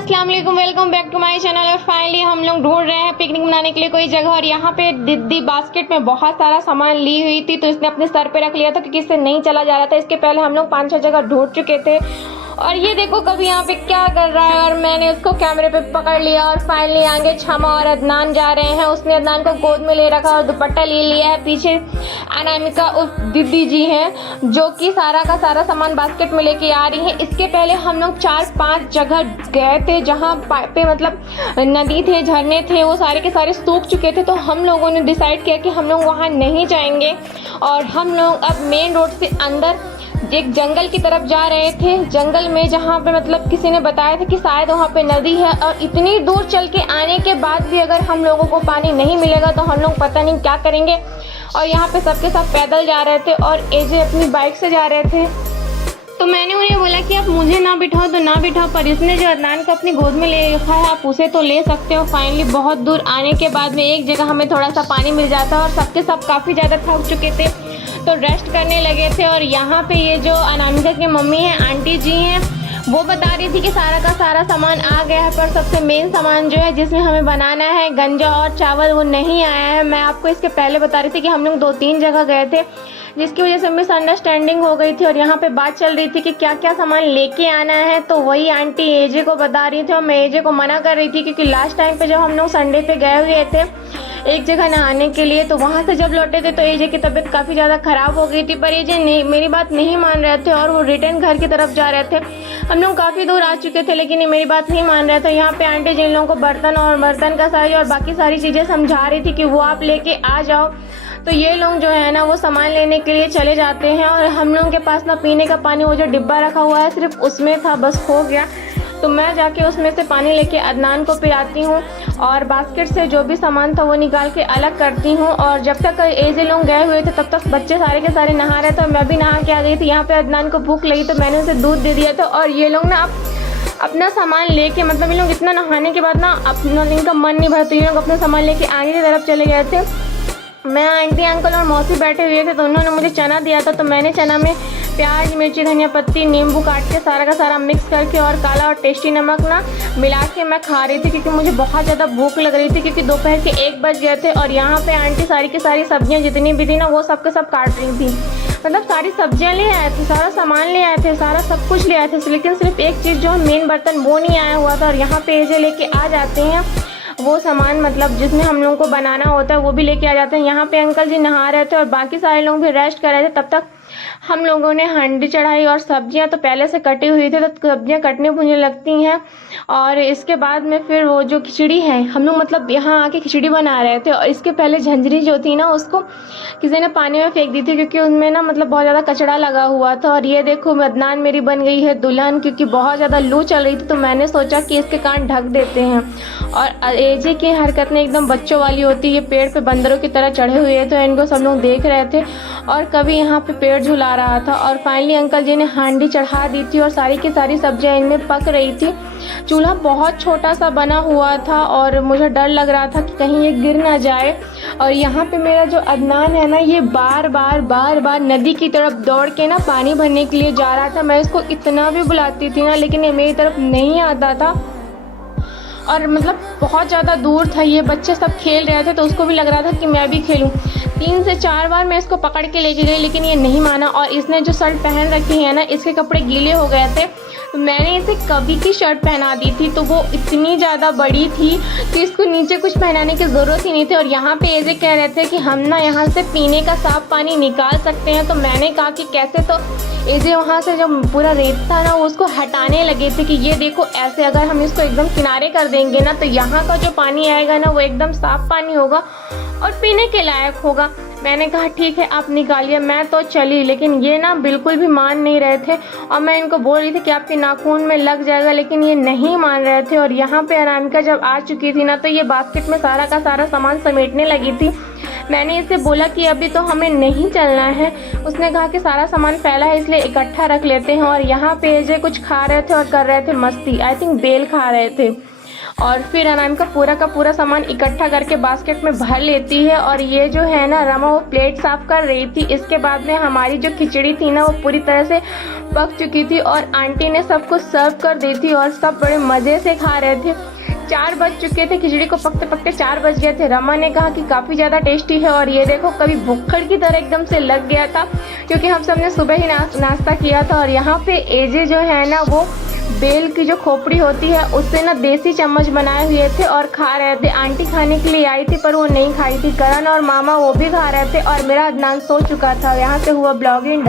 अस्सलाम वालेकुम, welcome back to my channel. और फाइनली हम लोग ढूंढ रहे हैं पिकनिक मनाने के लिए कोई जगह। और यहाँ पे दीदी बास्केट में बहुत सारा सामान ली हुई थी, तो इसने अपने सर पे रख लिया था क्योंकि इससे नहीं चला जा रहा था। इसके पहले हम लोग 5-6 जगह ढूंढ चुके थे। और ये देखो कभी यहाँ पे क्या कर रहा है, और मैंने उसको कैमरे पे पकड़ लिया। और फाइनली आगे छमा और अदनान जा रहे हैं। उसने अदनान को गोद में ले रखा और दुपट्टा ले लिया है। पीछे अनामिका उस दीदी जी हैं जो कि सारा का सारा सामान बास्केट में लेके आ रही है। इसके पहले हम लोग 4-5 जगह गए थे जहाँ पे मतलब नदी थे, झरने थे, वो सारे के सारे सूख चुके थे। तो हम लोगों ने डिसाइड किया कि हम लोग वहाँ नहीं जाएंगे और हम लोग अब मेन रोड से अंदर एक जंगल की तरफ जा रहे थे। जंगल में जहाँ पे मतलब किसी ने बताया था कि शायद वहाँ पे नदी है। और इतनी दूर चल के आने के बाद भी अगर हम लोगों को पानी नहीं मिलेगा तो हम लोग पता नहीं क्या करेंगे। और यहाँ पे सबके सब पैदल जा रहे थे और एजे अपनी बाइक से जा रहे थे। तो मैंने उन्हें बोला कि आप मुझे ना बिठाओ तो ना बिठाओ, पर इसने जो अदनान को अपनी गोद में ले रखा है आप उसे तो ले सकते हो। फाइनली बहुत दूर आने के बाद में एक जगह हमें थोड़ा सा पानी मिल जाता है और सबके सब काफ़ी ज़्यादा थक चुके थे तो रेस्ट करने लगे थे। और यहाँ पे ये जो अनामिका की मम्मी हैं, आंटी जी हैं, वो बता रही थी कि सारा का सारा सामान आ गया है, पर सबसे मेन सामान जो है जिसमें हमें बनाना है गंजा और चावल वो नहीं आया है। मैं आपको इसके पहले बता रही थी कि हम लोग 2-3 जगह गए थे जिसकी वजह से मिसअंडरस्टैंडिंग हो गई थी। और यहाँ पे बात चल रही थी कि क्या क्या सामान लेके आना है, तो वही आंटी एजे को बता रही थी और मैं एजे को मना कर रही थी क्योंकि लास्ट टाइम पे जब हम लोग संडे पे गए हुए थे एक जगह नहाने के लिए, तो वहाँ से जब लौटे थे तो एजे की तबीयत काफ़ी ज़्यादा ख़राब हो गई थी। पर एजे नहीं, मेरी बात नहीं मान रहे थे और वो रिटर्न घर की तरफ जा रहे थे। हम लोग काफ़ी दूर आ चुके थे लेकिन ये मेरी बात नहीं मान रहे थे। यहाँ पे आंटी जिन लोगों को बर्तन का साइज और बाकी सारी चीज़ें समझा रही थी कि वो आप लेके आ जाओ, तो ये लोग जो है ना वो सामान लेने के लिए चले जाते हैं। और हम लोगों के पास ना पीने का पानी वो जो डिब्बा रखा हुआ है सिर्फ उसमें था, बस हो गया। तो मैं जाके उसमें से पानी लेके अदनान को पिलाती हूँ और बास्केट से जो भी सामान था वो निकाल के अलग करती हूँ। और जब तक एजे लोग गए हुए थे तब तक बच्चे सारे के सारे नहा रहे थे और मैं भी नहा के आ गई थी। यहाँ पे अदनान को भूख लगी तो मैंने उसे दूध दे दिया था। और ये लोग ना अपना सामान लेके मतलब ये लोग इतना नहाने के बाद ना अपना इनका मन नहीं भरा, तो ये लोग अपना सामान लेके आगे की तरफ चले गए थे। मैं आंटी अंकल और मौसी बैठे हुए थे तो उन्होंने मुझे चना दिया था, तो मैंने चना में प्याज, मिर्ची, धनिया पत्ती, नींबू काट के सारा का सारा मिक्स करके और काला और टेस्टी नमक ना मिला के मैं खा रही थी क्योंकि मुझे बहुत ज़्यादा भूख लग रही थी क्योंकि दोपहर के 1 बज गए थे। और यहाँ पे आंटी सारी की सारी सब्जियाँ जितनी भी थी ना वो सब के सब काट रही थी। मतलब सारी सब्जियाँ ले आए थे, सारा सामान ले आए थे, सारा सब कुछ ले आए थे, लेकिन सिर्फ एक चीज़ जो है मेन बर्तन वो नहीं आया हुआ था। और यहाँ पे एजे लेके आ जाते हैं वो सामान मतलब जिसमें हम लोगों को बनाना होता है वो भी लेके आ जाते हैं। यहाँ पे अंकल जी नहा रहे थे और बाकी सारे लोग भी रेस्ट कर रहे थे। तब तक हम लोगों ने हांडी चढ़ाई और सब्जियां तो पहले से कटी हुई थी तो सब्जियां कटने भुनने लगती हैं। और इसके बाद में फिर वो जो खिचड़ी है हम लोग मतलब यहाँ आके खिचड़ी बना रहे थे। और इसके पहले झंझरी जो थी ना उसको किसी ने पानी में फेंक दी थी क्योंकि उनमें ना मतलब बहुत ज़्यादा कचड़ा लगा हुआ था। और ये देखो अदनान मेरी बन गई है दुल्हन क्योंकि बहुत ज़्यादा लू चल रही थी, तो मैंने सोचा कि इसके कान ढक देते हैं। और एजे की हरकत ने एकदम बच्चों वाली होती है, ये पेड़ पे बंदरों की तरह चढ़े हुए थे, इनको सब लोग देख रहे थे और कभी यहाँ पे पेड़ झुला रहा था। और फाइनली अंकल जी ने हांडी चढ़ा दी थी और सारी की सारी सब्जियां इनमें पक रही थी। चूल्हा बहुत छोटा सा बना हुआ था और मुझे डर लग रहा था कि कहीं ये गिर ना जाए। और यहाँ पे मेरा जो अदनान है ना ये बार बार नदी की तरफ दौड़ के ना पानी भरने के लिए जा रहा था। मैं इसको इतना भी बुलाती थी ना लेकिन ये मेरी तरफ नहीं आता था और मतलब बहुत ज़्यादा दूर था। ये बच्चे सब खेल रहे थे तो उसको भी लग रहा था कि मैं भी खेलूं। 3 से 4 बार मैं इसको पकड़ के लेके गई लेकिन ये नहीं माना। और इसने जो शर्ट पहन रखी है ना इसके कपड़े गीले हो गए थे, तो मैंने इसे कभी की शर्ट पहना दी थी तो वो इतनी ज़्यादा बड़ी थी कि इसको नीचे कुछ पहनाने की ज़रूरत ही नहीं थी। और यहाँ पे एजे कह रहे थे कि हम ना यहाँ से पीने का साफ पानी निकाल सकते हैं, तो मैंने कहा कि कैसे, तो एजे वहाँ से जो पूरा रेत था ना वो उसको हटाने लगे थे कि ये देखो ऐसे अगर हम इसको एकदम किनारे कर देंगे ना तो यहाँ का जो पानी आएगा ना वो एकदम साफ पानी होगा और पीने के लायक होगा। मैंने कहा ठीक है आप निकालिए, मैं तो चली, लेकिन ये ना बिल्कुल भी मान नहीं रहे थे। और मैं इनको बोल रही थी कि आपके नाखून में लग जाएगा, लेकिन ये नहीं मान रहे थे। और यहाँ पे अनामिका जब आ चुकी थी ना तो ये बास्केट में सारा का सारा सामान समेटने लगी थी। मैंने इसे बोला कि अभी तो हमें नहीं चलना है। उसने कहा कि सारा सामान फैला है इसलिए इकट्ठा रख लेते हैं। और यहाँ पे एजे कुछ खा रहे थे और कर रहे थे मस्ती, आई थिंक बेल खा रहे थे। और फिर अनाम का पूरा सामान इकट्ठा करके बास्केट में भर लेती है। और ये जो है ना रमा वो प्लेट साफ कर रही थी। इसके बाद में हमारी जो खिचड़ी थी ना वो पूरी तरह से पक चुकी थी और आंटी ने सबको सर्व कर दी थी और सब बड़े मज़े से खा रहे थे। 4 बज चुके थे, खिचड़ी को पकते पकते 4 बज गए थे। रमा ने कहा कि काफ़ी ज़्यादा टेस्टी है और ये देखो कभी भुक्खड़ की तरह एकदम से लग गया था क्योंकि हम सब ने सुबह ही नाश्ता किया था। और यहाँ पे एजे जो है ना वो बेल की जो खोपड़ी होती है उससे ना देसी चम्मच बनाए हुए थे और खा रहे थे। आंटी खाने के लिए आई थी पर वो नहीं खाई थी। करण और मामा वो भी खा रहे थे और मेरा अदनान सो चुका था। यहाँ से हुआ ब्लॉगिंग।